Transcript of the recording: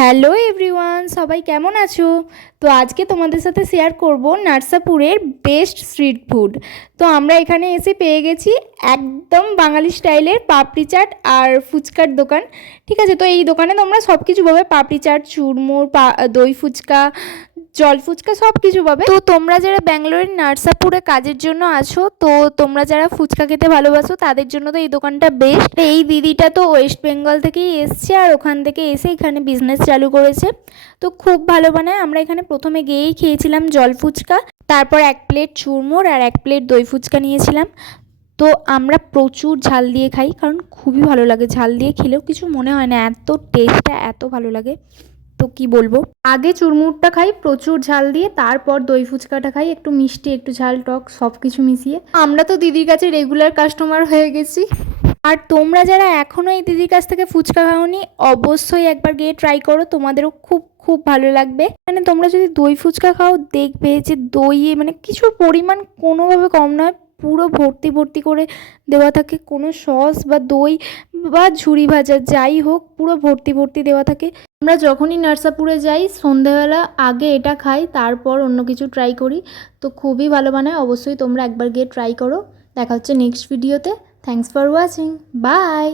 Hello everyone, সবাই কেমন আছো? তো আজকে তোমাদের সাথে শেয়ার করব নার্সাপুরের বেস্ট স্ট্রিট ফুড। তো আমরা এখানে এসে পেয়ে গেছি একদম বাঙালি স্টাইলের পাপড়ি চাট আর ফুচকার দোকান। ঠিক আছে, তো এই দোকানে তোমরা সব কিছু পাবে, পাপড়ি চাট, চুরমুর, দই ফুচকা, জল ফুচকা, সব কিছু পাবে। তো তোমরা যারা ব্যাঙ্গালোরের নার্সাপুরে কাজের জন্য আছো, তো তোমরা যারা ফুচকা খেতে ভালোবাসো তাদের জন্য তো এই দোকানটা বেস্ট। এই দিদিটা তো ওয়েস্ট বেঙ্গল থেকেই এসছে আর ওখান থেকে এসে এখানে বিজনেস চালু করেছে। তো খুব ভালো বানায়। আমরা এখানে প্রথমে গিয়েই খেয়েছিলাম জল ফুচকা, তারপর এক প্লেট চুরমুর আর এক প্লেট দই ফুচকা নিয়েছিলাম। তো আমরা প্রচুর ঝাল দিয়ে খাই, কারণ খুবই ভালো লাগে। ঝাল দিয়ে খেলেও কিছু মনে হয় না, এত টেস্টটা এত ভালো লাগে। তো কি বলবো, আগে চুরমুরটা খাই প্রচুর ঝাল দিয়ে, তারপর দই ফুচকাটা খাই একটু মিষ্টি একটু ঝাল টক সব কিছু মিশিয়ে। আমরা তো দিদির কাছে রেগুলার কাস্টমার হয়ে গেছি। আর তোমরা যারা এখনও এই দিদির কাছ থেকে ফুচকা খাওনি, অবশ্যই একবার গিয়ে ট্রাই করো, তোমাদেরও খুব খুব ভালো লাগবে। মানে তোমরা যদি দই ফুচকা খাও, দেখবে যে দইয়ে মানে কিছুর পরিমাণ কোনোভাবে কম নয়, পুরো ভর্তি ভর্তি করে দেওয়া থাকে, কোনো সস বা দই বা ঝুরি ভাজা যাই হোক পুরো ভর্তি ভর্তি দেওয়া থাকে। আমরা যখনই নার্সাপুরে যাই সন্ধেবেলা আগে এটা খাই, তারপর অন্য কিছু ট্রাই করি। তো খুবই ভালো বানায়, অবশ্যই তোমরা একবার গিয়ে ট্রাই করো। দেখা হচ্ছে নেক্সট ভিডিওতে। Thanks for watching, by.